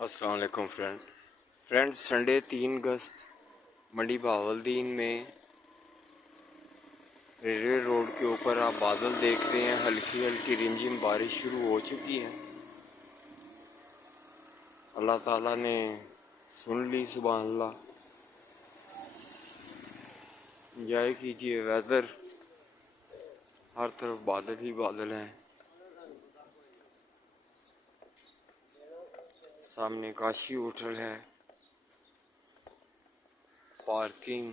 अस्सलाम वालेकुम friend Sunday 3 अगस्त मंडी बहावलदीन में रेलवे रोड के ऊपर आप बादल देख रहे हैं। हल्की हल्की रिमझिम बारिश शुरू हो चुकी है। अल्लाह ताला ने सुन ली, सुभान अल्लाह। एंजॉय कीजिए वेदर, हर तरफ बादल ही बादल हैं। सामने काशी होटल है, पार्किंग,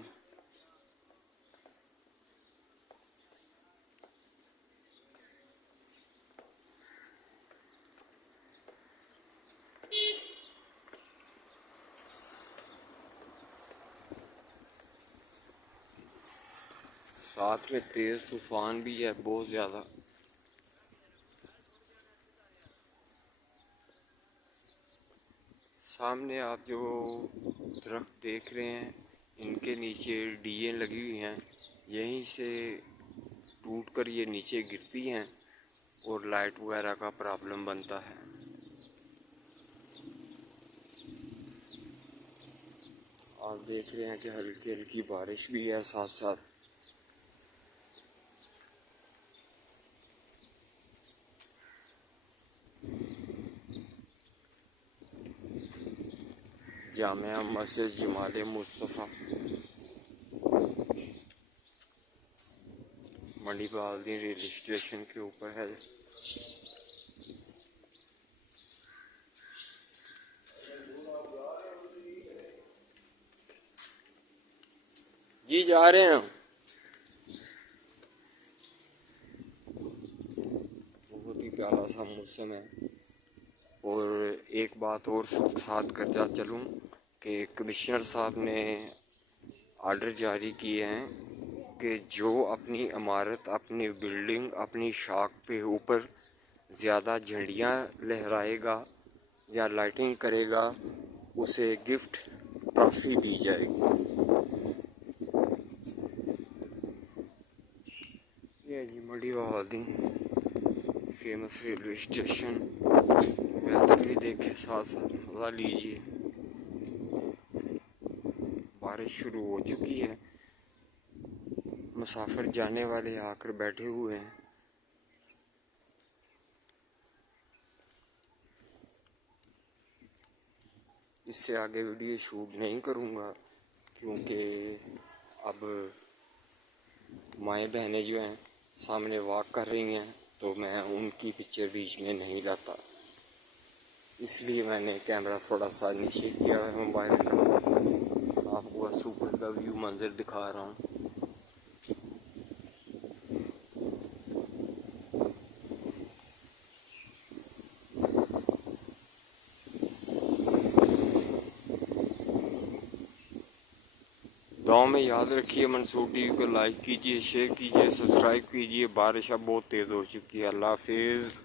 साथ में तेज तूफान भी है बहुत ज़्यादा। सामने आप जो दरख्त देख रहे हैं, इनके नीचे डीएं लगी हुई हैं। यहीं से टूट कर ये नीचे गिरती हैं और लाइट वगैरह का प्रॉब्लम बनता है। आप देख रहे हैं कि हल्की हल्की बारिश भी है साथ साथ। जामिया मस्जिद जमाल मुस्तफ़ा मंडी बहावलदीन रेलवे स्टेशन के ऊपर है। जी जा रहे हैं। बहुत ही प्यारा सा मौसम है। और एक बात और साथ करता चलूँ कि कमिश्नर साहब ने आर्डर जारी किए हैं कि जो अपनी इमारत, अपनी बिल्डिंग, अपनी शाख पे ऊपर ज़्यादा झंडियाँ लहराएगा या लाइटिंग करेगा, उसे गिफ्ट ट्रॉफी दी जाएगी। ये जी मंडी बहावलदीन फेमस रेलवे स्टेशन। वेदर भी देखे साथ साथ मजा लीजिए। बारिश शुरू हो चुकी है, मुसाफिर जाने वाले आकर बैठे हुए हैं। इससे आगे वीडियो शूट नहीं करूँगा क्योंकि अब माएँ बहनें जो हैं सामने वॉक कर रही हैं, तो मैं उनकी पिक्चर बीच में नहीं लाता। इसलिए मैंने कैमरा थोड़ा सा नीचे किया है मोबाइल का। आपको बस ऊपर का व्यू मंजर दिखा रहा हूँ। दुआ में याद रखिए। मंसूर टीवी को लाइक कीजिए, शेयर कीजिए, सब्सक्राइब कीजिए। बारिश अब बहुत तेज़ हो चुकी है। अल्लाह हाफिज़।